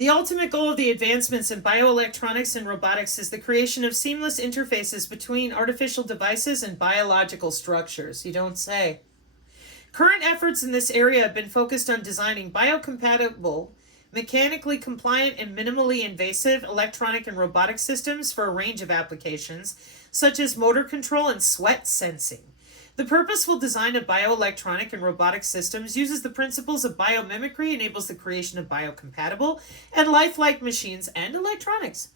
The ultimate goal of the advancements in bioelectronics and robotics is the creation of seamless interfaces between artificial devices and biological structures. You don't say. Current efforts in this area have been focused on designing biocompatible, mechanically compliant, and minimally invasive electronic and robotic systems for a range of applications, such as motor control and sweat sensing. The purposeful design of bioelectronic and robotic systems uses the principles of biomimicry, enables the creation of biocompatible and lifelike machines and electronics.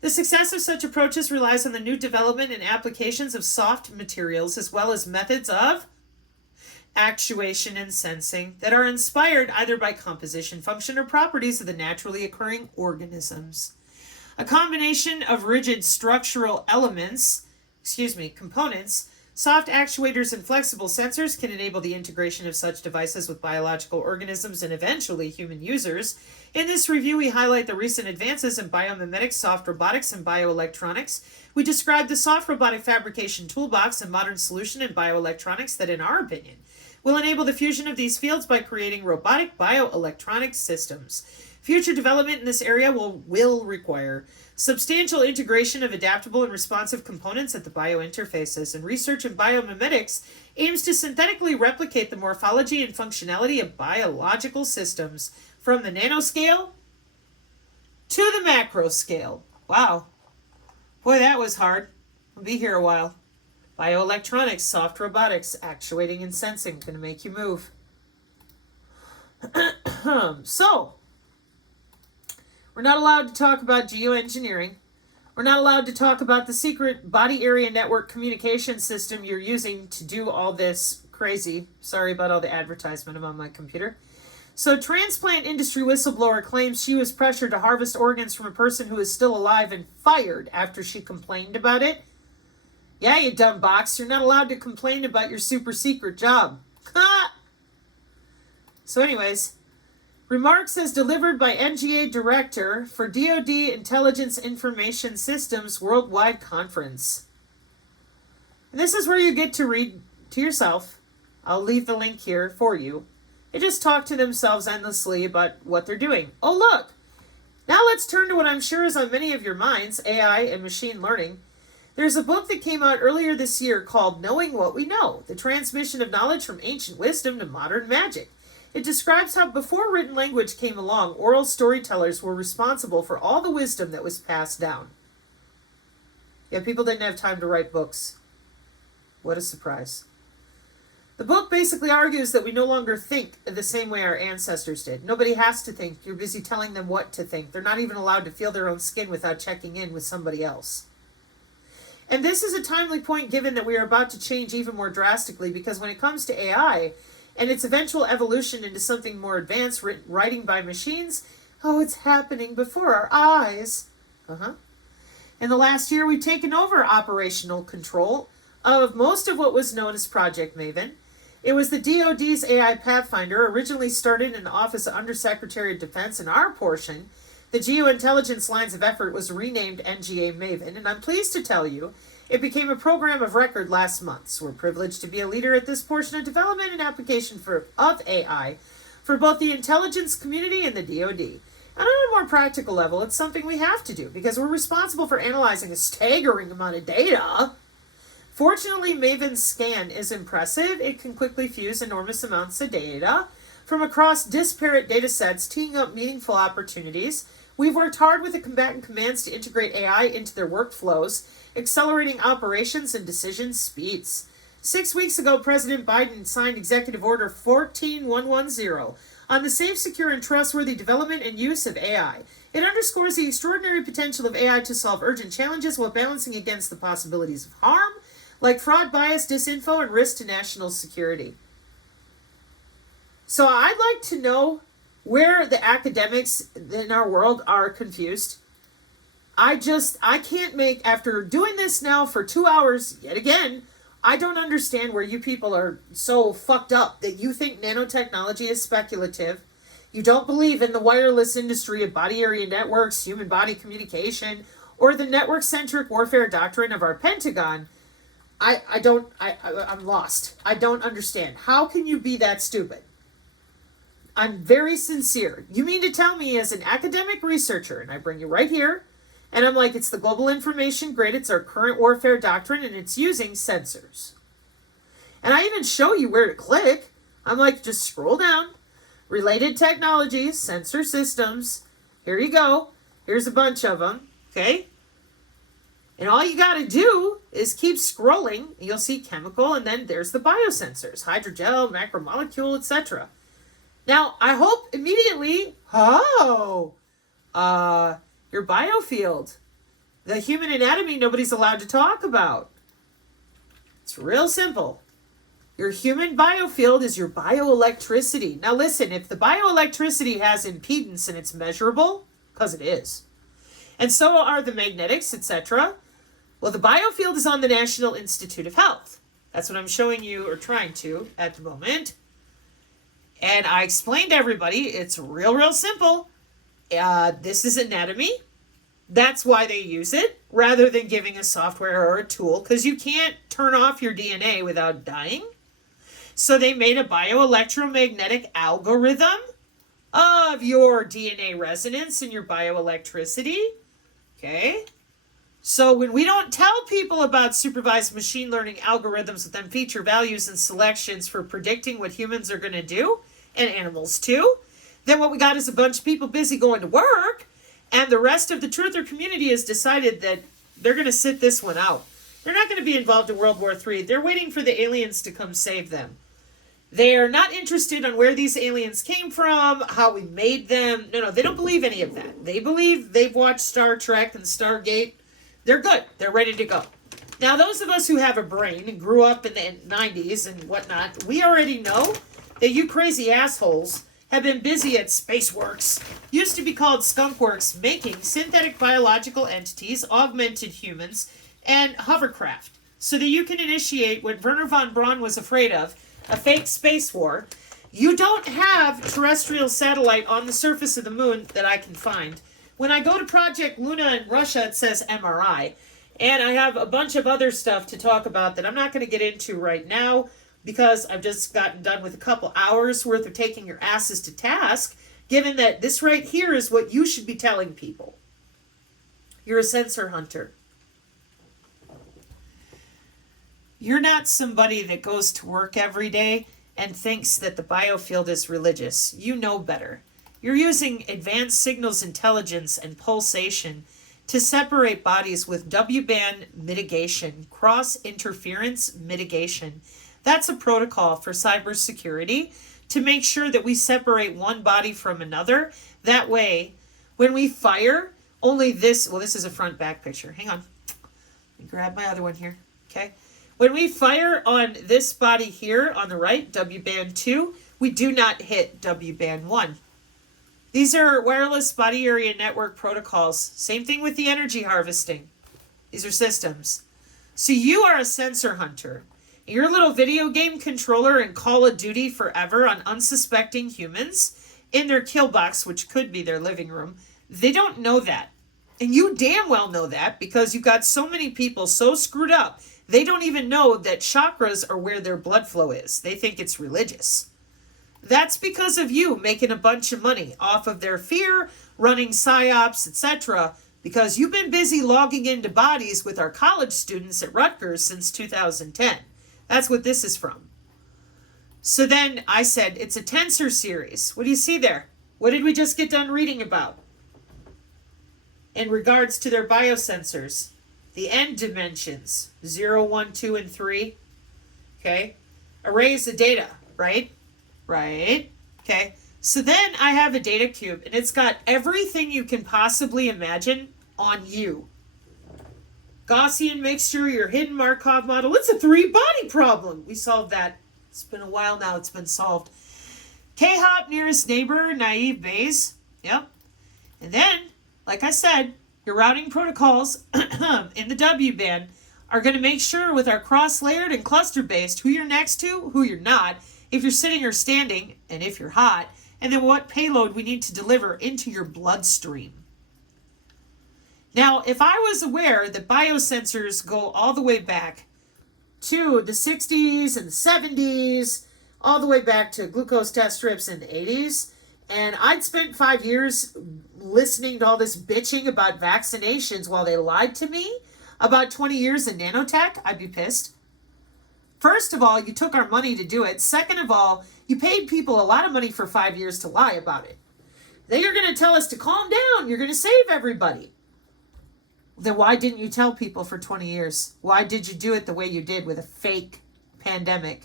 The success of such approaches relies on the new development and applications of soft materials as well as methods of actuation and sensing that are inspired either by composition, function, or properties of the naturally occurring organisms. A combination of rigid structural components, soft actuators, and flexible sensors can enable the integration of such devices with biological organisms and eventually human users. In this review, we highlight the recent advances in biomimetics, soft robotics, and bioelectronics. We describe the soft robotic fabrication toolbox, a modern solution in bioelectronics that, in our opinion, will enable the fusion of these fields by creating robotic bioelectronic systems. Future development in this area will require substantial integration of adaptable and responsive components at the biointerfaces, and research in biomimetics aims to synthetically replicate the morphology and functionality of biological systems from the nanoscale to the macro scale. Wow. Boy, that was hard. I'll be here a while. Bioelectronics, soft robotics, actuating and sensing, going to make you move. So, we're not allowed to talk about geoengineering. We're not allowed to talk about the secret body area network communication system you're using to do all this crazy. Sorry about all the advertisement. I'm on my computer. So, transplant industry whistleblower claims she was pressured to harvest organs from a person who is still alive and fired after she complained about it. Yeah, you dumb box. You're not allowed to complain about your super secret job. So anyways, remarks as delivered by NGA Director for DoD Intelligence Information Systems Worldwide Conference. And this is where you get to read to yourself. I'll leave the link here for you. They just talk to themselves endlessly about what they're doing. Oh, look. Now let's turn to what I'm sure is on many of your minds, AI and machine learning. There's a book that came out earlier this year called Knowing What We Know, the transmission of knowledge from ancient wisdom to modern magic. It describes how before written language came along, oral storytellers were responsible for all the wisdom that was passed down. Yeah, people didn't have time to write books. What a surprise. The book basically argues that we no longer think the same way our ancestors did. Nobody has to think. You're busy telling them what to think. They're not even allowed to feel their own skin without checking in with somebody else. And this is a timely point given that we are about to change even more drastically, because when it comes to AI and its eventual evolution into something more advanced, writing by machines, oh, it's happening before our eyes. In the last year, we've taken over operational control of most of what was known as Project Maven. It was the DoD's AI Pathfinder, originally started in the Office of Undersecretary of Defense, and our portion, the Geointelligence Lines of Effort, was renamed NGA Maven, and I'm pleased to tell you it became a program of record last month. So we're privileged to be a leader at this portion of development and application of AI for both the intelligence community and the DoD. And on a more practical level, it's something we have to do because we're responsible for analyzing a staggering amount of data. Fortunately, Maven's scan is impressive. It can quickly fuse enormous amounts of data from across disparate data sets, teeing up meaningful opportunities. We've worked hard with the combatant commands to integrate AI into their workflows, accelerating operations and decision speeds. 6 weeks ago, President Biden signed Executive Order 14110 on the safe, secure, and trustworthy development and use of AI. It underscores the extraordinary potential of AI to solve urgent challenges while balancing against the possibilities of harm, like fraud, bias, disinfo, and risk to national security. So I'd like to know where the academics in our world are confused. I can't make, after doing this now for 2 hours, yet again, I don't understand where you people are so fucked up that you think nanotechnology is speculative. You don't believe in the wireless industry of body area networks, human body communication, or the network-centric warfare doctrine of our Pentagon. I'm lost. I don't understand. How can you be that stupid? I'm very sincere. You mean to tell me as an academic researcher, and I bring you right here, and I'm like, it's the global information grid, it's our current warfare doctrine, and it's using sensors. And I even show you where to click. I'm like, just scroll down. Related technologies, sensor systems. Here you go. Here's a bunch of them. Okay? And all you got to do is keep scrolling. You'll see chemical, and then there's the biosensors. Hydrogel, macromolecule, etc. Now, I hope immediately, your biofield. The human anatomy nobody's allowed to talk about. It's real simple. Your human biofield is your bioelectricity. Now listen, if the bioelectricity has impedance and it's measurable, because it is, and so are the magnetics, etc., well, the biofield is on the National Institute of Health. That's what I'm showing you, or trying to, at the moment. And I explained to everybody, it's real simple. This is anatomy. That's why they use it, rather than giving a software or a tool, because you can't turn off your DNA without dying. So they made a bioelectromagnetic algorithm of your DNA resonance and your bioelectricity. Okay? So when we don't tell people about supervised machine learning algorithms with them feature values and selections for predicting what humans are going to do, and animals too, then what we got is a bunch of people busy going to work, and the rest of the truther community has decided that they're going to sit this one out. They're not going to be involved in World War III. They're waiting for the aliens to come save them. They are not interested on where these aliens came from, how we made them. No, they don't believe any of that. They believe they've watched Star Trek and Stargate. They're good. They're ready to go. Now, those of us who have a brain and grew up in the 90s and whatnot, we already know that you crazy assholes have been busy at Spaceworks, used to be called Skunkworks, making synthetic biological entities, augmented humans, and hovercraft, so that you can initiate what Wernher von Braun was afraid of, a fake space war. You don't have terrestrial satellite on the surface of the moon that I can find. When I go to Project Luna in Russia, it says MRI. And I have a bunch of other stuff to talk about that I'm not going to get into right now, because I've just gotten done with a couple hours worth of taking your asses to task, given that this right here is what you should be telling people. You're a sensor hunter. You're not somebody that goes to work every day and thinks that the biofield is religious. You know better. You're using advanced signals intelligence and pulsation to separate bodies with W-band mitigation, cross-interference mitigation. That's a protocol for cybersecurity to make sure that we separate one body from another. That way, when we fire, only this, well, this is a front-back picture. Hang on. Let me grab my other one here. Okay. When we fire on this body here on the right, W-band 2, we do not hit W-band 1. These are wireless body area network protocols. Same thing with the energy harvesting. These are systems. So you are a sensor hunter. Your little video game controller in Call of Duty forever on unsuspecting humans in their kill box, which could be their living room, they don't know that. And you damn well know that, because you've got so many people so screwed up, they don't even know that chakras are where their blood flow is. They think it's religious. That's because of you making a bunch of money off of their fear, running psyops, etc., because you've been busy logging into bodies with our college students at Rutgers since 2010. That's what this is from. So then I said, it's a tensor series. What do you see there? What did we just get done reading about? In regards to their biosensors, the end dimensions, 0, 1, 2, and 3. Okay? Arrays of data, right? Right? Okay. So then I have a data cube, and it's got everything you can possibly imagine on you. Gaussian mixture, your hidden Markov model. It's a 3-body problem. We solved that. It's been a while now. It's been solved. K-hop, nearest neighbor, naive Bayes. Yep. And then, like I said, your routing protocols in the W-band are going to make sure with our cross-layered and cluster-based who you're next to, who you're not, if you're sitting or standing, and if you're hot, and then what payload we need to deliver into your bloodstream. Now, if I was aware that biosensors go all the way back to the 60s and 70s, all the way back to glucose test strips in the 80s. And I'd spent 5 years listening to all this bitching about vaccinations while they lied to me about 20 years in nanotech. I'd be pissed. First of all, you took our money to do it. Second of all, you paid people a lot of money for 5 years to lie about it. Then you're going to tell us to calm down. You're going to save everybody. Then why didn't you tell people for 20 years? Why did you do it the way you did with a fake pandemic?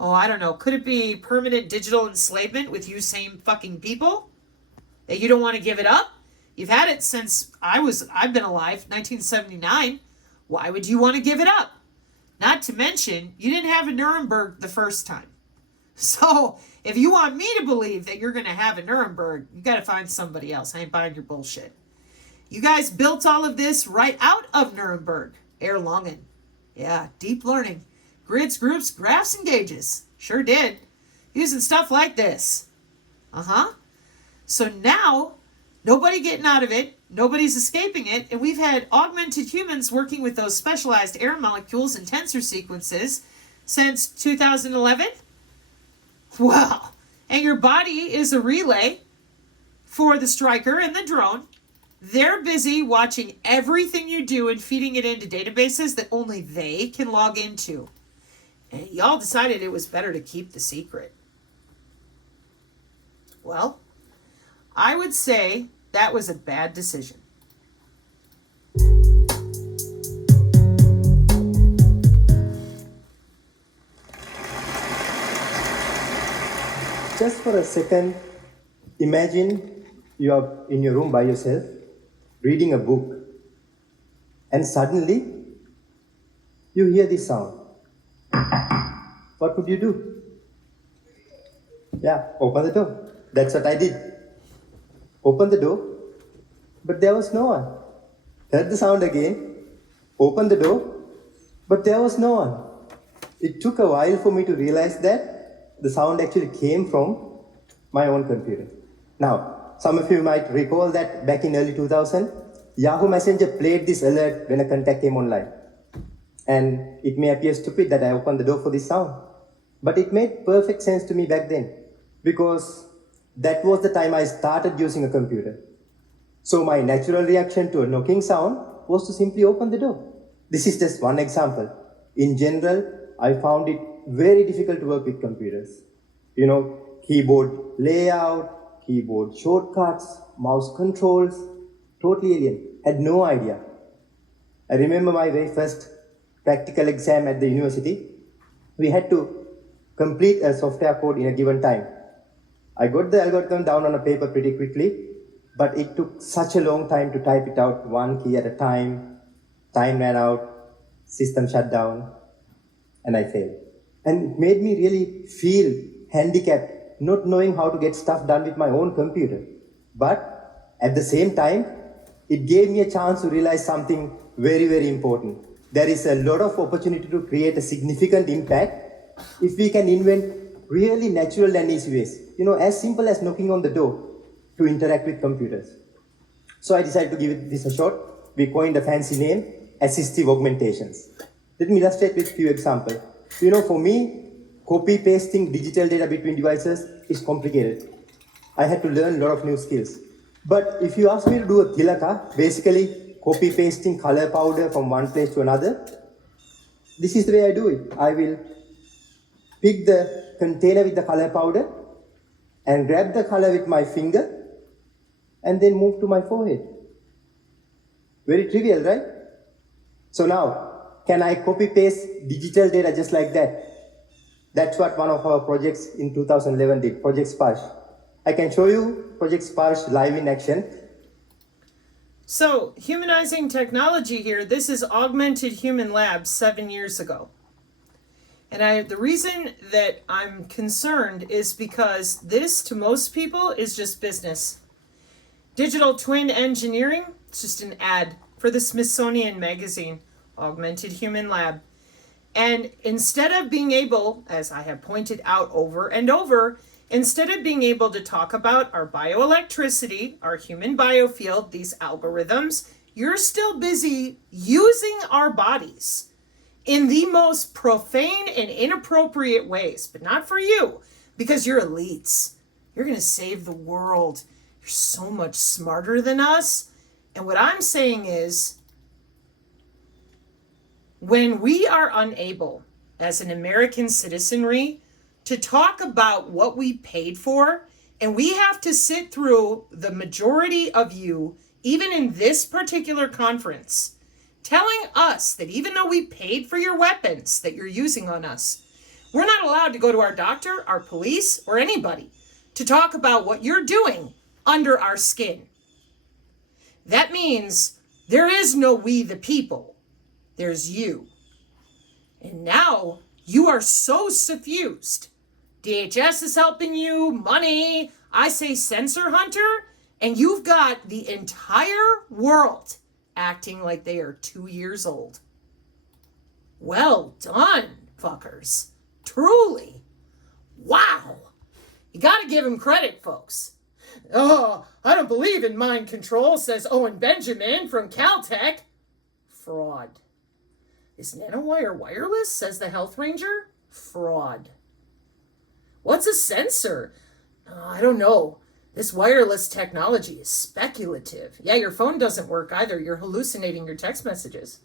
Oh, I don't know. Could it be permanent digital enslavement with you same fucking people? That you don't want to give it up? You've had it since I've been alive, 1979. Why would you want to give it up? Not to mention, you didn't have a Nuremberg the first time. So, if you want me to believe that you're going to have a Nuremberg, you got to find somebody else. I ain't buying your bullshit. You guys built all of this right out of Nuremberg. Erlangen. Yeah, deep learning. Grids, groups, graphs, and gauges. Sure did. Using stuff like this. So now, nobody getting out of it. Nobody's escaping it. And we've had augmented humans working with those specialized air molecules and tensor sequences since 2011. Wow. And your body is a relay for the striker and the drone. They're busy watching everything you do and feeding it into databases that only they can log into. And y'all decided it was better to keep the secret. Well, I would say that was a bad decision. Just for a second, imagine you are in your room by yourself, reading a book, and suddenly you hear this sound. What would you do? Yeah, open the door. That's what I did. Open the door, but there was no one. Heard the sound again, opened the door, but there was no one. It took a while for me to realize that the sound actually came from my own computer. Now, some of you might recall that back in early 2000, Yahoo Messenger played this alert when a contact came online. And it may appear stupid that I opened the door for this sound, but it made perfect sense to me back then, because that was the time I started using a computer. So my natural reaction to a knocking sound was to simply open the door. This is just one example. In general, I found it very difficult to work with computers. Keyboard layout, keyboard shortcuts, mouse controls, totally alien. Had no idea. I remember my very first practical exam at the university. We had to complete a software code in a given time. I got the algorithm down on a paper pretty quickly, but it took such a long time to type it out one key at a time. Time ran out, system shut down, and I failed. And it made me really feel handicapped, not knowing how to get stuff done with my own computer. But at the same time, it gave me a chance to realize something very, very important. There is a lot of opportunity to create a significant impact if we can invent really natural and easy ways. As simple as knocking on the door to interact with computers. So I decided to give this a shot. We coined a fancy name, assistive augmentations. Let me illustrate with a few examples. For me, copy-pasting digital data between devices is complicated. I had to learn a lot of new skills. But if you ask me to do a tilaka, basically copy-pasting color powder from one place to another, this is the way I do it. I will pick the container with the color powder and grab the color with my finger and then move to my forehead. Very trivial, right? So now, can I copy-paste digital data just like that? That's what one of our projects in 2011 did, Project Sparsh. I can show you Project Sparsh live in action. So, humanizing technology here, this is Augmented Human Labs 7 years ago. And the reason that I'm concerned is because this, to most people, is just business. Digital twin engineering, it's just an ad for the Smithsonian Magazine, Augmented Human Lab. And instead of being able, as I have pointed out over and over, instead of being able to talk about our bioelectricity, our human biofield, these algorithms, you're still busy using our bodies in the most profane and inappropriate ways, but not for you, because you're elites. You're going to save the world. You're so much smarter than us. And what I'm saying is, when we are unable, as an American citizenry, to talk about what we paid for, and we have to sit through the majority of you, even in this particular conference, telling us that even though we paid for your weapons that you're using on us, we're not allowed to go to our doctor, our police, or anybody to talk about what you're doing under our skin. That means there is no we the people. There's you. And now you are so suffused. DHS is helping you, money, I say censor hunter, and you've got the entire world acting like they are 2 years old. Well done, fuckers. Truly. Wow. You gotta give them credit, folks. Oh, I don't believe in mind control, says Owen Benjamin from Caltech. Fraud. Is nanowire wireless, says the health ranger? Fraud. What's a sensor? I don't know. This wireless technology is speculative. Yeah, your phone doesn't work either. You're hallucinating your text messages.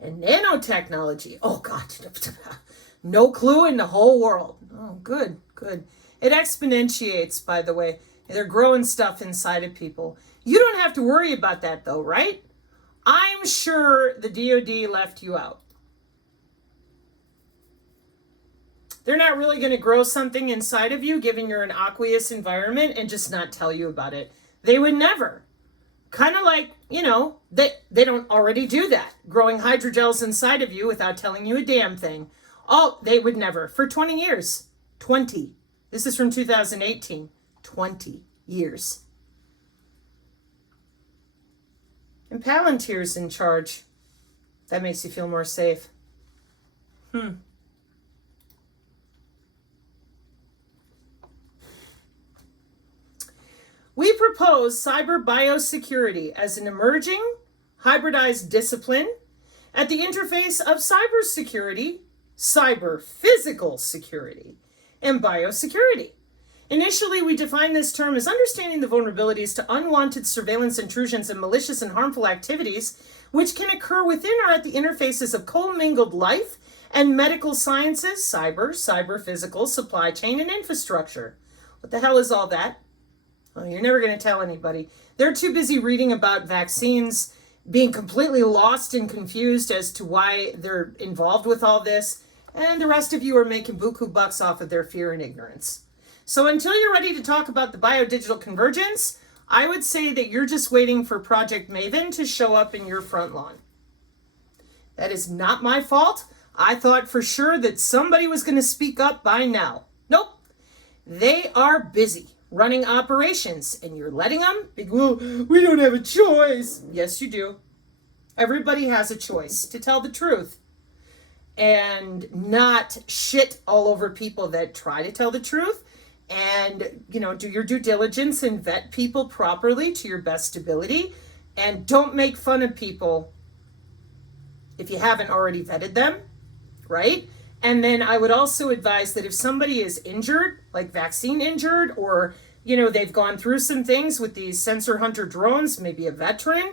And nanotechnology. Oh, God. No clue in the whole world. Oh, good, good. It exponentiates, by the way. They're growing stuff inside of people. You don't have to worry about that, though, right? I'm sure the DOD left you out. They're not really going to grow something inside of you, given you're an aqueous environment, and just not tell you about it. They would never. Kind of like, they don't already do that. Growing hydrogels inside of you without telling you a damn thing. Oh, they would never. For 20 years. 20. This is from 2018. 20 years. And Palantir's in charge. That makes you feel more safe. We propose cyber biosecurity as an emerging, hybridized discipline at the interface of cybersecurity, cyber physical security, and biosecurity. Initially, we defined this term as understanding the vulnerabilities to unwanted surveillance intrusions and malicious and harmful activities which can occur within or at the interfaces of commingled life and medical sciences, cyber physical, supply chain, and infrastructure. What the hell is all that? Well, you're never going to tell anybody. They're too busy reading about vaccines, being completely lost and confused as to why they're involved with all this, and the rest of you are making buku bucks off of their fear and ignorance. So until you're ready to talk about the biodigital convergence, I would say that you're just waiting for Project Maven to show up in your front lawn. That is not my fault. I thought for sure that somebody was going to speak up by now. Nope. They are busy running operations, and you're letting them? Well, we don't have a choice. Yes, you do. Everybody has a choice to tell the truth and not shit all over people that try to tell the truth, and, do your due diligence and vet people properly to your best ability, and don't make fun of people if you haven't already vetted them, right? And then I would also advise that if somebody is injured, like vaccine injured, or, they've gone through some things with these sensor hunter drones, maybe a veteran,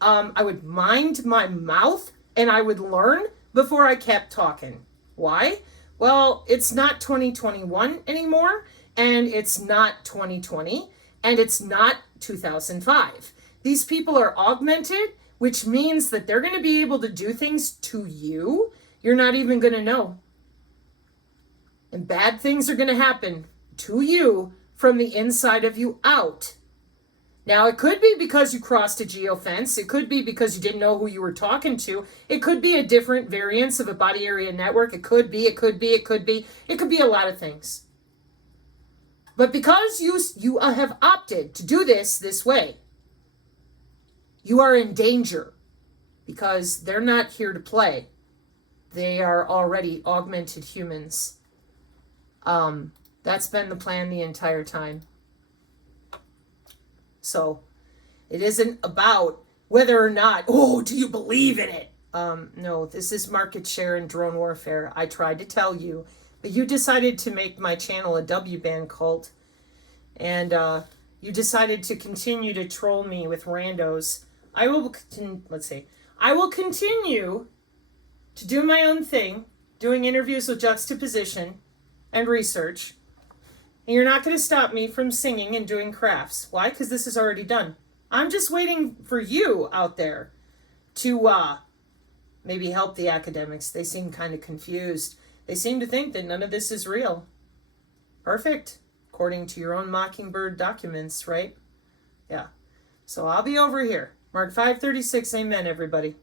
I would mind my mouth and I would learn before I kept talking. Why? Well, it's not 2021 anymore, and it's not 2020, and it's not 2005. These people are augmented, which means that they're going to be able to do things to you you're not even going to know. And bad things are going to happen to you from the inside of you out. Now, it could be because you crossed a geofence. It could be because you didn't know who you were talking to. It could be a different variance of a body area network. It could be a lot of things. But because you have opted to do this way, you are in danger because they're not here to play. They are already augmented humans. That's been the plan the entire time. So it isn't about whether or not, do you believe in it? No, this is market share and drone warfare. I tried to tell you, but you decided to make my channel a W-band cult, and you decided to continue to troll me with randos. I will continue to do my own thing, doing interviews with juxtaposition and research. And you're not going to stop me from singing and doing crafts. Why? Because this is already done. I'm just waiting for you out there to maybe help the academics. They seem kind of confused. They seem to think that none of this is real. Perfect. According to your own Mockingbird documents, right? Yeah. So I'll be over here. Mark 536. Amen, everybody.